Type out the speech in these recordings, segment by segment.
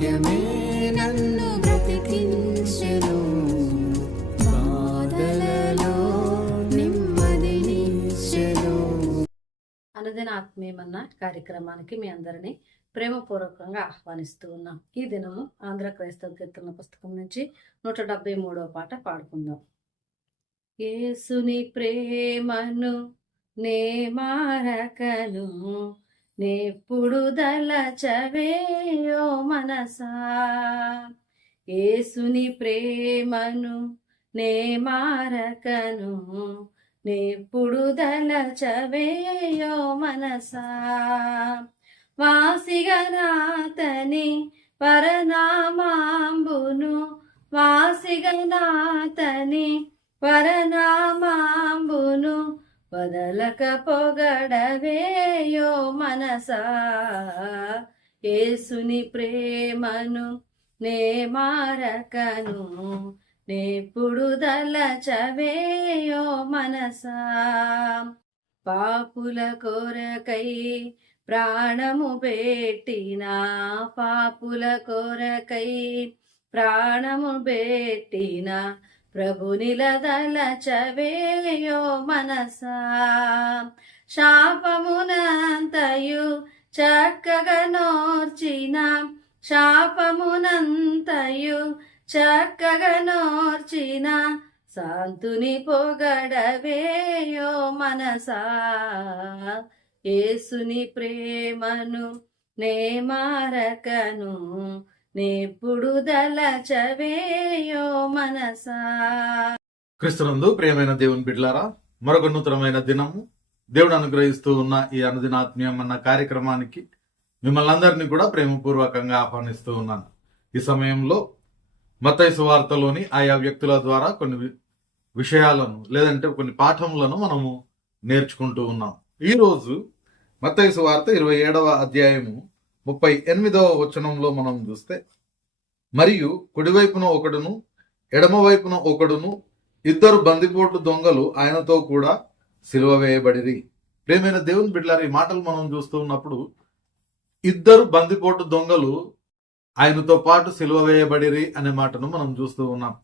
వాక్యమే నన్ను బ్రతికించెను. బాధలలో నెమ్మదినిచ్చెను అనుదిన ఆత్మీయమన్న కార్యక్రమానికి మీ అందరినీ ప్రేమపూర్వకంగా ఆహ్వానిస్తూ ఉన్నాం. ఈ దినము ఆంధ్ర క్రైస్తవ కీర్తన పుస్తకం నుంచి నూట డెబ్బై మూడవ పాట పాడుకుందాం. యేసుని ప్రేమను నే మారకను. నెప్పుడు దలచవేయో మనసా. ఏసుని ప్రేమను నే మారకను నెప్పుడు దలచవేయో మనసా. వాసిగనాథని పరనామాంబును వాసిగనాథని పరనామాంబును వదలక పొగడవేయో మనసా? ఏసుని ప్రేమను నే మారకను నేప్పుడు దలచవేయో మనసా? పాపుల కోరకై ప్రాణము పెట్టిన పాపుల కోరకై ప్రాణము పెట్టిన ప్రభు నిలదలచవేయో మనసా. శాపమునంతయు చక్కగా నోర్చిన. శాపమునంతయు చక్కగా నోర్చిన. శాంతుని పొగడవేయో మనసా. ఏసుని ప్రేమను నే మారకను. నేప్పుడు దలచవేయో మనసా. క్రిస్తునందు ప్రియమైన దేవుని బిడ్లారా మరొక నూతనమైన దినము. దేవుడు అనుగ్రహిస్తూ ఉన్న ఈ అనుదినాత్మీయం అన్న కార్యక్రమానికి మిమ్మల్ని అందరినీ కూడా ప్రేమపూర్వకంగా ఆహ్వానిస్తూ ఉన్నాను. ఈ సమయంలో మతైసు వార్తలోని ఆయా వ్యక్తుల ద్వారా కొన్ని విషయాలను లేదంటే కొన్ని పాఠములను మనము నేర్చుకుంటూ ఉన్నాం. ఈరోజు మతైసు వార్త ఇరవై ఏడవ అధ్యాయము ముప్పై ఎనిమిదవ వచనంలో మనం చూస్తే మరియు కుడివైపున ఒకడును ఎడమవైపున ఒకడును ఇద్దరు బందిపోటు దొంగలు ఆయనతో కూడా సిలువ వేయబడిరి. ప్రేమైన దేవుని బిడ్డలారు ఈ మాటలు మనం చూస్తూ ఉన్నప్పుడు ఇద్దరు బందిపోటు దొంగలు ఆయనతో పాటు సిలువ వేయబడిరి అనే మాటను మనం చూస్తూ ఉన్నాం.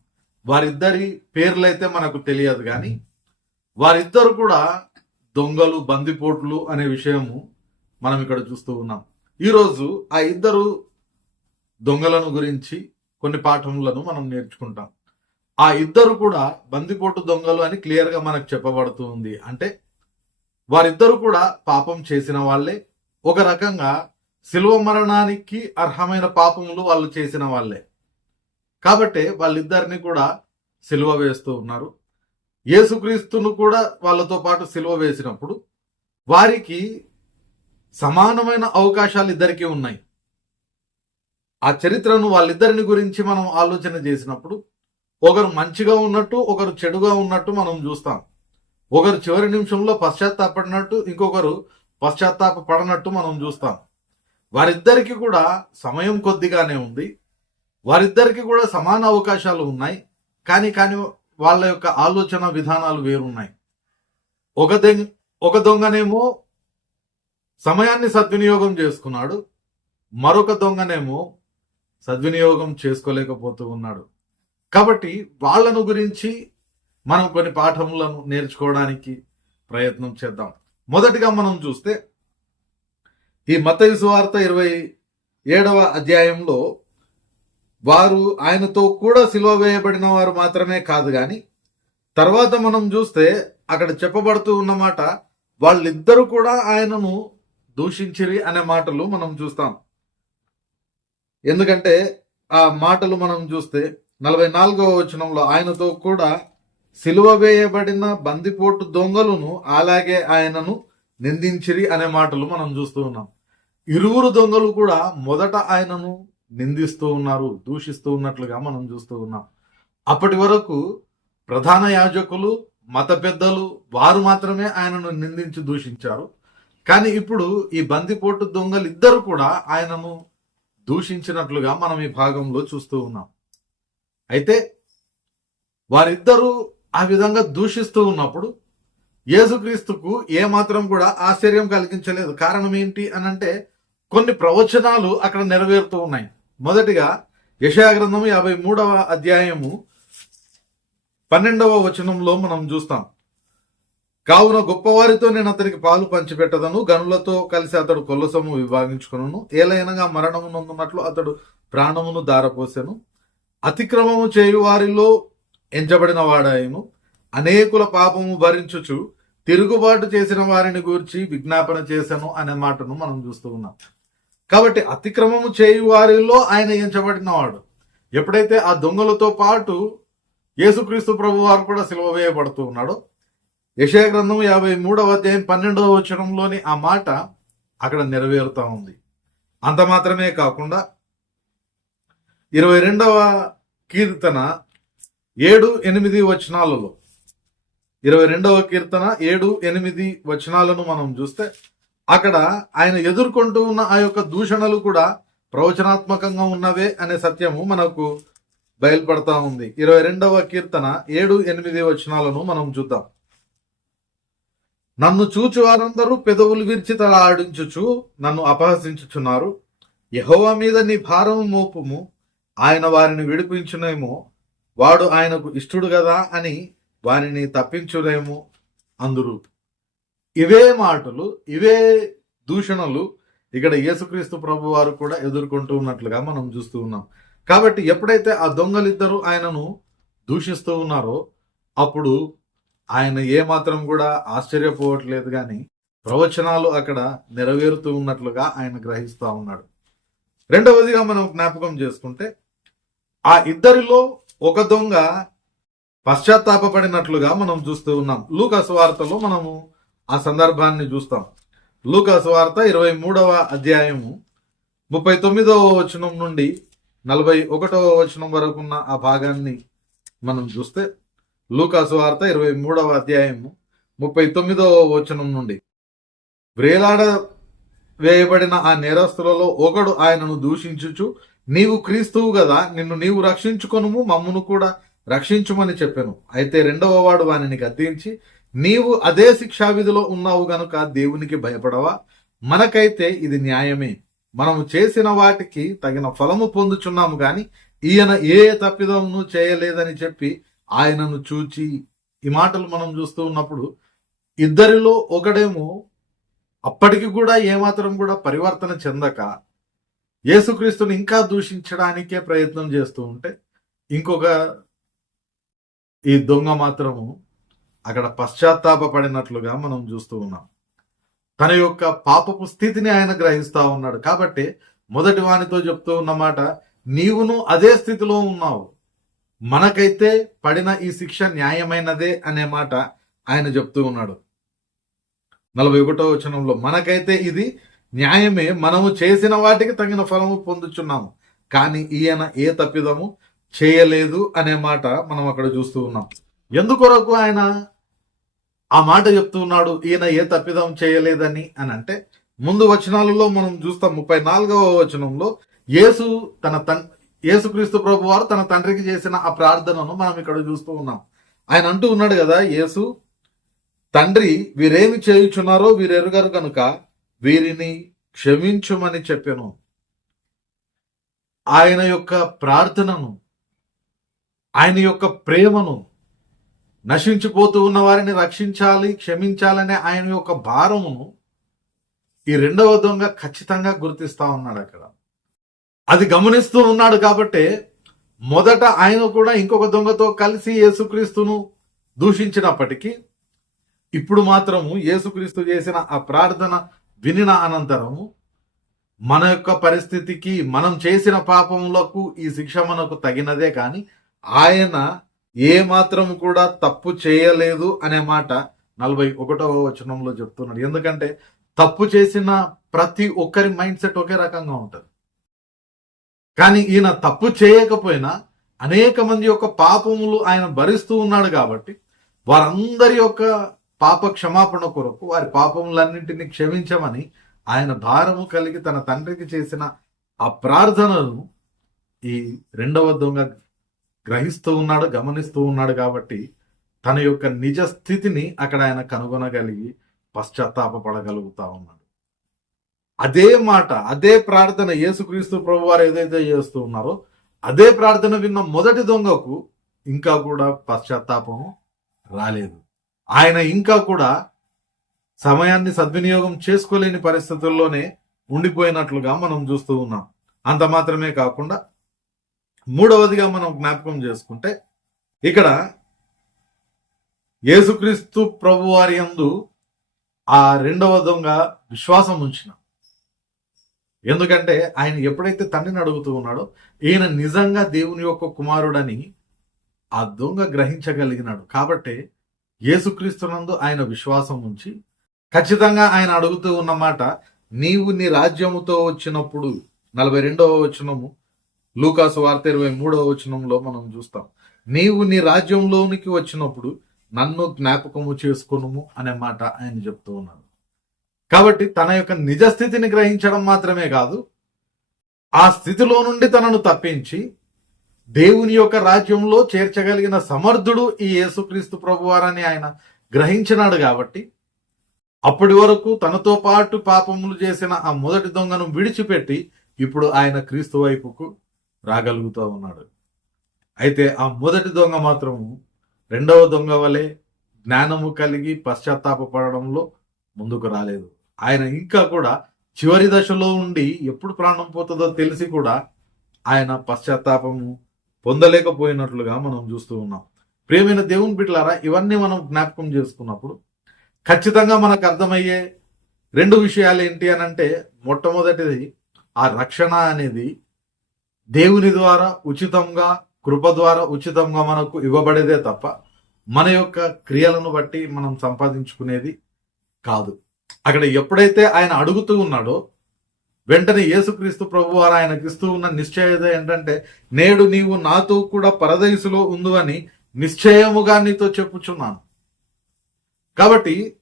వారిద్దరి పేర్లైతే మనకు తెలియదు కానీ వారిద్దరు కూడా దొంగలు బందిపోట్లు అనే విషయము మనం ఇక్కడ చూస్తూ ఉన్నాం. ఈరోజు ఆ ఇద్దరు దొంగలను గురించి కొన్ని పాఠములను మనం నేర్చుకుంటాం. ఆ ఇద్దరు కూడా బందిపోటు దొంగలు అని క్లియర్గా మనకు చెప్పబడుతుంది అంటే వారిద్దరు కూడా పాపం చేసిన వాళ్ళే. ఒక రకంగా శిల్వ మరణానికి అర్హమైన పాపములు వాళ్ళు చేసిన వాళ్ళే. కాబట్టి వాళ్ళిద్దరిని కూడా సిలువ వేస్తూ ఉన్నారు. యేసుక్రీస్తును కూడా వాళ్ళతో పాటు సిలువ వేసినప్పుడు వారికి సమానమైన అవకాశాలు ఇద్దరికీ ఉన్నాయి. ఆ చరిత్రను వాళ్ళిద్దరిని గురించి మనం ఆలోచన చేసినప్పుడు ఒకరు మంచిగా ఉన్నట్టు ఒకరు చెడుగా ఉన్నట్టు మనం చూస్తాం. ఒకరు చివరి నిమిషంలో పశ్చాత్తాపడినట్టు ఇంకొకరు పశ్చాత్తాప పడనట్టు మనం చూస్తాం. వారిద్దరికి కూడా సమయం కొద్దిగానే ఉంది. వారిద్దరికి కూడా సమాన అవకాశాలు ఉన్నాయి. కానీ కానీ వాళ్ళ యొక్క ఆలోచన విధానాలు వేరున్నాయి. ఒక దొంగ ఒక దొంగనేమో సమయాన్ని సద్వినియోగం చేసుకున్నాడు. మరొక దొంగనేమో సద్వినియోగం చేసుకోలేకపోతూ ఉన్నాడు. కాబట్టి వాళ్ళను గురించి మనం కొన్ని పాఠములను నేర్చుకోవడానికి ప్రయత్నం చేద్దాం. మొదటిగా మనం చూస్తే ఈ మత్తయి సువార్త ఇరవై ఏడవ అధ్యాయంలో వారు ఆయనతో కూడా సిలువ వేయబడిన వారు మాత్రమే కాదు కానీ తర్వాత మనం చూస్తే అక్కడ చెప్పబడుతూ ఉన్నమాట వాళ్ళిద్దరూ కూడా ఆయనను దూషించిరి అనే మాటలు మనం చూస్తాం. ఎందుకంటే ఆ మాటలు మనం చూస్తే నలభై నాలుగవ వచనంలో ఆయనతో కూడా సిలువ వేయబడిన బందిపోటు దొంగలను అలాగే ఆయనను నిందించిరి అనే మాటలు మనం చూస్తూ ఉన్నాం. ఇరువురు దొంగలు కూడా మొదట ఆయనను నిందిస్తూ ఉన్నారు దూషిస్తూ ఉన్నట్లుగా మనం చూస్తూ ఉన్నాం. అప్పటి వరకు ప్రధాన యాజకులు మత పెద్దలు వారు మాత్రమే ఆయనను నిందించి దూషించారు. కానీ ఇప్పుడు ఈ బందిపోటు దొంగలు ఇద్దరు కూడా ఆయనను దూషించినట్లుగా మనం ఈ భాగంలో చూస్తూ ఉన్నాం. అయితే వారిద్దరూ ఆ విధంగా దూషిస్తూ ఉన్నప్పుడు యేసుక్రీస్తుకు ఏమాత్రం కూడా ఆశ్చర్యం కలిగించలేదు. కారణం ఏంటి అని అంటే కొన్ని ప్రవచనాలు అక్కడ నెరవేరుతూ ఉన్నాయి. మొదటిగా యశాగ్రంథం యాభై మూడవ అధ్యాయము పన్నెండవ వచనంలో మనం చూస్తాం. కావున గొప్పవారితో నేను అతనికి పాలు పంచిపెట్టదను గనులతో కలిసి అతడు కొల్లసము విభాగించుకును ఏలైనగా మరణము నొందునట్లు అతడు ప్రాణమును దారపోసెను అతిక్రమము చేయు వారిలో ఎంచబడిన వాడాయను. అనేకుల పాపము భరించుచు తిరుగుబాటు చేసిన వారిని గూర్చి విజ్ఞాపన చేశాను అనే మాటను మనం చూస్తూ ఉన్నాం. కాబట్టి అతిక్రమము చేయు వారిలో ఆయన ఎంచబడినవాడు ఎప్పుడైతే ఆ దొంగలతో పాటు యేసుక్రీస్తు ప్రభు వారు కూడా సిలువ వేయబడుతూ ఉన్నాడో యశయ గ్రంథం యాభై మూడవ అధ్యాయం పన్నెండవ వచనంలోని ఆ మాట అక్కడ నెరవేరుతా ఉంది. అంత మాత్రమే కాకుండా ఇరవై రెండవ కీర్తన ఏడు ఎనిమిది వచనాలలో ఇరవై రెండవ కీర్తన ఏడు ఎనిమిది వచనాలను మనం చూస్తే అక్కడ ఆయన ఎదుర్కొంటూ ఉన్న ఆ యొక్క దూషణలు కూడా ప్రవచనాత్మకంగా ఉన్నవే అనే సత్యము మనకు బయలుపడతా ఉంది. ఇరవై రెండవ కీర్తన ఏడు ఎనిమిది వచనాలను మనం చూద్దాం. నన్ను చూచు వారందరూ పెదవులు విరిచి తల ఆడించుచు నన్ను అపహసించుచున్నారు. యహోవ మీద నీ భారము మోపుము. ఆయన వారిని విడిపించునేమో. వాడు ఆయనకు ఇష్టడు కదా అని వారిని తప్పించునేమో అందురు. ఇవే మాటలు ఇవే దూషణలు ఇక్కడ యేసుక్రీస్తు ప్రభు వారు కూడా ఎదుర్కొంటూ ఉన్నట్లుగా మనం చూస్తూ ఉన్నాం. కాబట్టి ఎప్పుడైతే ఆ దొంగలిద్దరూ ఆయనను దూషిస్తూ ఉన్నారో అప్పుడు ఆయన ఏమాత్రం కూడా ఆశ్చర్యపోవట్లేదు కానీ ప్రవచనాలు అక్కడ నెరవేరుతూ ఉన్నట్లుగా ఆయన గ్రహిస్తూ ఉన్నాడు. రెండవదిగా మనం జ్ఞాపకం చేసుకుంటే ఆ ఇద్దరిలో ఒక దొంగ పశ్చాత్తాపడినట్లుగా మనం చూస్తూ ఉన్నాం. లూకాసు వార్తలో మనము ఆ సందర్భాన్ని చూస్తాం. లూకాసు వార్త ఇరవై మూడవ అధ్యాయము ముప్పై తొమ్మిదవ వచనం నుండి నలభై ఒకటవ వచనం వరకు ఉన్న ఆ భాగాన్ని మనం చూస్తే లూకాసు వార్త ఇరవై మూడవ అధ్యాయము ముప్పై తొమ్మిదవ వచనం నుండి. వ్రేలాడ వేయబడిన ఆ నేరస్తులలో ఒకడు ఆయనను దూషించుచు నీవు క్రీస్తువు కదా నిన్ను నీవు రక్షించుకొనుము మమ్మును కూడా రక్షించుమని చెప్పాను. అయితే రెండవ వాడు వానిని గద్దించి నీవు అదే శిక్షావిధిలో ఉన్నావు గనుక దేవునికి భయపడవా? మనకైతే ఇది న్యాయమే. మనము చేసిన వాటికి తగిన ఫలము పొందుచున్నాము గాని ఈయన ఏ తప్పిదమును చేయలేదని చెప్పి ఆయనను చూచి ఈ మాటలు మనం చూస్తూ ఉన్నప్పుడు ఇద్దరిలో ఒకడేమో అప్పటికి కూడా ఏమాత్రం కూడా పరివర్తన చెందక యేసుక్రీస్తుని ఇంకా దూషించడానికే ప్రయత్నం చేస్తూ ఉంటే ఇంకొక ఈ దొంగ మాత్రము అక్కడ పశ్చాత్తాపపడినట్లుగా మనం చూస్తూ ఉన్నాం. తన యొక్క పాపపు స్థితిని ఆయన గ్రహిస్తా ఉన్నాడు. కాబట్టి మొదటి వానితో చెప్తూ ఉన్నమాట నీవును అదే స్థితిలో ఉన్నావు. మనకైతే పడిన ఈ శిక్ష న్యాయమైనదే అనే మాట ఆయన చెప్తూ ఉన్నాడు. నలభై ఒకటో వచనంలో మనకైతే ఇది న్యాయమే మనము చేసిన వాటికి తగిన ఫలము పొందుచున్నాము. కానీ ఈయన ఏ తప్పిదము చేయలేదు అనే మాట మనం అక్కడ చూస్తూ ఉన్నాం. ఎందుకొరకు ఆయన ఆ మాట చెప్తూ ఉన్నాడు ఈయన ఏ తప్పిదం చేయలేదని అని అంటే ముందు వచనాలలో మనం చూస్తాం ముప్పై నాలుగవ వచనంలో యేసు తన తన్ యేసుక్రీస్తు ప్రభు వారు తన తండ్రికి చేసిన ఆ ప్రార్థనను మనం ఇక్కడ చూస్తూ ఉన్నాం. ఆయన అంటూ ఉన్నాడు కదా యేసు తండ్రి వీరేమి చేయుచున్నారో వీరెరుగరు కనుక వీరిని క్షమించుమని చెప్పాను. ఆయన యొక్క ప్రార్థనను ఆయన యొక్క ప్రేమను నశించిపోతూ ఉన్న వారిని రక్షించాలి క్షమించాలనే ఆయన యొక్క భారమును ఈ రెండవ దొంగ ఖచ్చితంగా గుర్తిస్తా ఉన్నాడు అక్కడ. అది గమనిస్తూ ఉన్నాడు కాబట్టి మొదట ఆయన కూడా ఇంకొక దొంగతో కలిసి యేసుక్రీస్తును దూషించినప్పటికీ ఇప్పుడు మాత్రము యేసుక్రీస్తు చేసిన ఆ ప్రార్థన వినిన అనంతరము మన యొక్క పరిస్థితికి మనం చేసిన పాపములకు ఈ శిక్ష మనకు తగినదే కానీ ఆయన ఏ మాత్రం కూడా తప్పు చేయలేదు అనే మాట నలభై ఒకటవ వచనంలో చెప్తున్నాడు. ఎందుకంటే తప్పు చేసిన ప్రతి ఒక్కరి మైండ్ సెట్ ఒకే రకంగా ఉంటుంది. కానీ ఈయన తప్పు చేయకపోయినా అనేక మంది యొక్క పాపములు ఆయన భరిస్తూ ఉన్నాడు కాబట్టి వారందరి యొక్క పాప క్షమాపణ కొరకు వారి పాపములన్నింటినీ క్షమించమని ఆయన భారము కలిగి తన తండ్రికి చేసిన ఆ ప్రార్థనను ఈ రెండవ దొంగ గ్రహిస్తూ ఉన్నాడు గమనిస్తూ ఉన్నాడు కాబట్టి తన యొక్క నిజ స్థితిని అక్కడ ఆయన కనుగొనగలిగి పశ్చాత్తాపడగలుగుతా ఉన్నాడు. అదే మాట అదే ప్రార్థన యేసుక్రీస్తు ప్రభు వారు ఏదైతే చేస్తూ ఉన్నారో అదే ప్రార్థన విన్న మొదటి దొంగకు ఇంకా కూడా పశ్చాత్తాపం రాలేదు. ఆయన ఇంకా కూడా సమయాన్ని సద్వినియోగం చేసుకోలేని పరిస్థితుల్లోనే ఉండిపోయినట్లుగా మనం చూస్తూ ఉన్నాం. అంత మాత్రమే కాకుండా మూడవదిగా మనం జ్ఞాపకం చేసుకుంటే ఇక్కడ యేసుక్రీస్తు ప్రభువారి యందు ఆ రెండవ దొంగ విశ్వాసం ఉంచినాం. ఎందుకంటే ఆయన ఎప్పుడైతే తండ్రిని అడుగుతూ ఉన్నాడో ఈయన నిజంగా దేవుని యొక్క కుమారుడని ఆ దొంగ గ్రహించగలిగినాడు. కాబట్టి యేసుక్రీస్తునందు ఆయన విశ్వాసం ఉంచి ఖచ్చితంగా ఆయన అడుగుతూ ఉన్నమాట నీవు నీ రాజ్యముతో వచ్చినప్పుడు నలభై రెండవ వచనము లూకాసు వార్త ఇరవై మూడవ వచనంలో మనం చూస్తాం. నీవు నీ రాజ్యంలోనికి వచ్చినప్పుడు నన్ను జ్ఞాపకము చేసుకునుము అనే మాట ఆయన చెప్తూ ఉన్నాడు. కాబట్టి తన యొక్క నిజ స్థితిని గ్రహించడం మాత్రమే కాదు ఆ స్థితిలో నుండి తనను తప్పించి దేవుని యొక్క రాజ్యంలో చేర్చగలిగిన సమర్థుడు ఈ యేసుక్రీస్తు ప్రభువారని ఆయన గ్రహించినాడు కాబట్టి అప్పటి వరకు తనతో పాటు పాపములు చేసిన ఆ మొదటి దొంగను విడిచిపెట్టి ఇప్పుడు ఆయన క్రీస్తు వైపుకు రాగలుగుతూ ఉన్నాడు. అయితే ఆ మొదటి దొంగ మాత్రము రెండవ దొంగ వలె జ్ఞానము కలిగి పశ్చాత్తాపడడంలో ముందుకు రాలేదు. ఆయన ఇంకా కూడా చివరి దశలో ఉండి ఎప్పుడు ప్రాణం పోతుందో తెలిసి కూడా ఆయన పశ్చాత్తాపము పొందలేకపోయినట్లుగా మనం చూస్తూ ఉన్నాం. ప్రేమైన దేవుని బిడ్డలారా ఇవన్నీ మనం జ్ఞాపకం చేసుకున్నప్పుడు ఖచ్చితంగా మనకు అర్థమయ్యే రెండు విషయాలు ఏంటి అని అంటే మొట్టమొదటిది ఆ రక్షణ అనేది దేవుని ద్వారా ఉచితంగా కృప ద్వారా ఉచితంగా మనకు ఇవ్వబడేదే తప్ప మన యొక్క క్రియలను బట్టి మనం సంపాదించుకునేది కాదు. అక్కడ ఎప్పుడైతే ఆయన అడుగుతూ ఉన్నాడో వెంటనే యేసుక్రీస్తు ప్రభు వారు ఆయనకి ఇస్తూ ఉన్న నిశ్చయత ఏంటంటే నేడు నీవు నాతో కూడా పరదయసులో ఉందని అని నిశ్చయముగా నీతో చెప్పుచున్నాను. కాబట్టి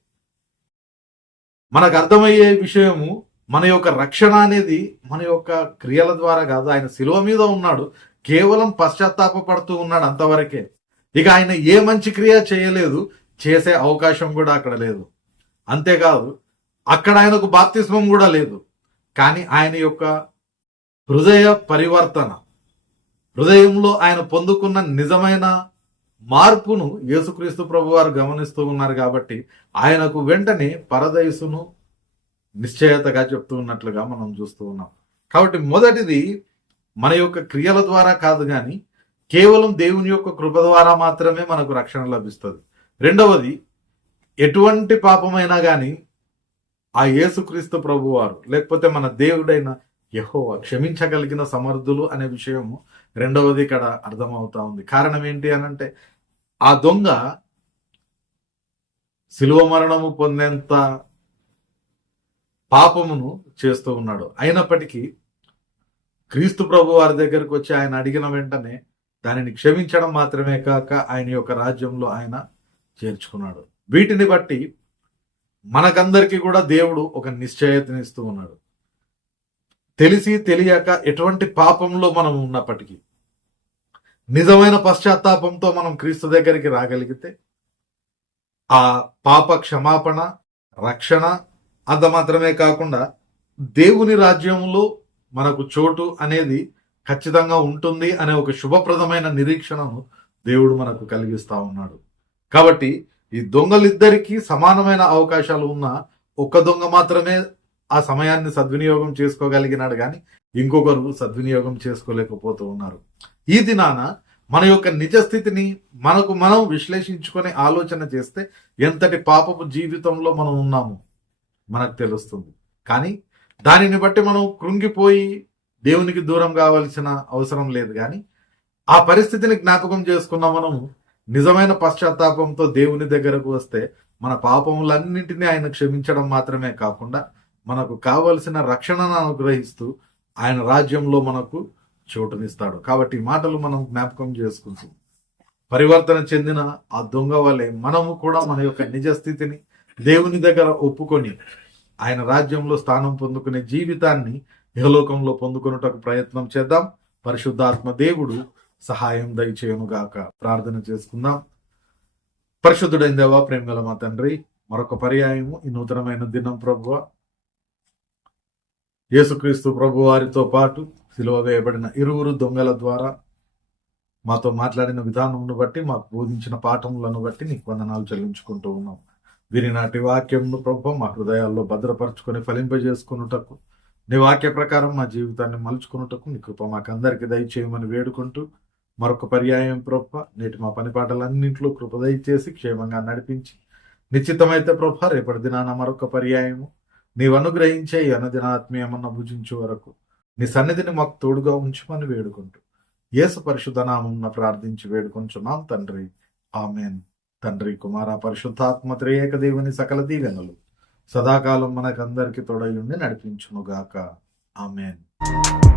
మనకు అర్థమయ్యే విషయము మన యొక్క రక్షణ అనేది మన యొక్క క్రియల ద్వారా కాదు. ఆయన శిలువ మీద ఉన్నాడు. కేవలం పశ్చాత్తాప పడుతూ ఉన్నాడు అంతవరకే. ఇక ఆయన ఏ మంచి క్రియ చేయలేదు చేసే అవకాశం కూడా అక్కడ లేదు. అంతేకాదు అక్కడ ఆయనకు బాప్తిస్మం కూడా లేదు. కానీ ఆయన యొక్క హృదయ పరివర్తన హృదయంలో ఆయన పొందుకున్న నిజమైన మార్పును యేసుక్రీస్తు ప్రభు వారు గమనిస్తూ ఉన్నారు కాబట్టి ఆయనకు వెంటనే పరదయసును నిశ్చయతగా చెప్తూ ఉన్నట్లుగా మనం చూస్తూ ఉన్నాం. కాబట్టి మొదటిది మన యొక్క క్రియల ద్వారా కాదు కానీ కేవలం దేవుని యొక్క కృప ద్వారా మాత్రమే మనకు రక్షణ లభిస్తుంది. రెండవది ఎటువంటి పాపమైనా కానీ ఆ యేసుక్రీస్తు ప్రభువారు లేకపోతే మన దేవుడైన యహో క్షమించగలిగిన సమర్థులు అనే విషయము రెండవది ఇక్కడ అర్థమవుతా ఉంది. కారణం ఏంటి అని అంటే ఆ దొంగ శిలువ మరణము పొందేంత పాపమును చేస్తూ ఉన్నాడు. అయినప్పటికీ క్రీస్తు ప్రభు వారి దగ్గరకు వచ్చి ఆయన అడిగిన వెంటనే దానిని క్షమించడం మాత్రమే కాక ఆయన యొక్క రాజ్యంలో ఆయన చేర్చుకున్నాడు. వీటిని బట్టి మనకందరికీ కూడా దేవుడు ఒక నిశ్చయతనిస్తూ ఉన్నాడు. తెలిసి తెలియక ఎటువంటి పాపంలో మనం ఉన్నప్పటికీ నిజమైన పశ్చాత్తాపంతో మనం క్రీస్తు దగ్గరికి రాగలిగితే ఆ పాప క్షమాపణ రక్షణ అంత మాత్రమే కాకుండా దేవుని రాజ్యంలో మనకు చోటు అనేది ఖచ్చితంగా ఉంటుంది అనే ఒక శుభప్రదమైన నిరీక్షణను దేవుడు మనకు కలిగిస్తా ఉన్నాడు. కాబట్టి ఈ దొంగలిద్దరికీ సమానమైన అవకాశాలు ఉన్న ఒక్క దొంగ మాత్రమే ఆ సమయాన్ని సద్వినియోగం చేసుకోగలిగినాడు కానీ ఇంకొకరు సద్వినియోగం చేసుకోలేకపోతూ ఉన్నారు. ఈ దినాన మన యొక్క నిజ స్థితిని మనకు మనం విశ్లేషించుకొని ఆలోచన చేస్తే ఎంతటి పాపపు జీవితంలో మనం ఉన్నాము మనకు తెలుస్తుంది. కానీ దానిని బట్టి మనం కృంగిపోయి దేవునికి దూరం కావాల్సిన అవసరం లేదు కానీ ఆ పరిస్థితిని జ్ఞాపకం చేసుకున్న మనము నిజమైన పశ్చాత్తాపంతో దేవుని దగ్గరకు వస్తే మన పాపములన్నింటినీ ఆయన క్షమించడం మాత్రమే కాకుండా మనకు కావలసిన రక్షణను అనుగ్రహిస్తూ ఆయన రాజ్యంలో మనకు చోటునిస్తాడు. కాబట్టి ఈ మాటలు మనం జ్ఞాపకం చేసుకుంటాం పరివర్తన చెందిన ఆ దొంగ వలె మనము కూడా మన యొక్క నిజ స్థితిని దేవుని దగ్గర ఒప్పుకొని ఆయన రాజ్యంలో స్థానం పొందుకునే జీవితాన్ని యహలోకంలో పొందుకొనుటకు ప్రయత్నం చేద్దాం. పరిశుద్ధాత్మ దేవుడు సహాయం దయచేయనుగాక ప్రార్థన చేసుకుందాం. పరిశుద్ధుడైన దేవా ప్రేమగల మా తండ్రి మరొక పర్యాయము ఈ నూతనమైన దినం ప్రభువ. యేసుక్రీస్తు ప్రభు వారితో పాటు సిలువ వేయబడిన ఇరువురు దొంగల ద్వారా మాతో మాట్లాడిన విధానమును బట్టి మాకు బోధించిన పాఠములను బట్టి నీకు వందనాలు చెల్లించుకుంటూ ఉన్నాం. వీరి నాటి వాక్యంను ప్రభు మా హృదయాల్లో భద్రపరచుకొని ఫలింపజేసుకున్నటకు నీ వాక్య ప్రకారం మా జీవితాన్ని మలుచుకున్నటకు నీ కృప మాకందరికీ దయచేయమని వేడుకుంటూ మరొక పర్యాయం ప్రభ నేటి మా పని పాటలన్నింటిలో కృపదయ చేసి క్షేమంగా నడిపించి. నిశ్చితమైతే ప్రభ రేపటి దినాన మరొక పర్యాయము. నీవు అనుగ్రహించే అనదినాత్మీయమన్న భుజించే భుజించు వరకు నీ సన్నిధిని మాకు తోడుగా ఉంచుమని వేడుకుంటూ. యేసు పరిశుద్ధ ప్రార్థించి వేడుకొంచున్నాం తండ్రి. ఆమెన్. తండ్రి కుమార పరిశుద్ధాత్మ త్రియేక దేవుని సకల దీవెనలు సదాకాలం మనకందరికి తోడయుండి నడిపించునుగాక. ఆమెన్.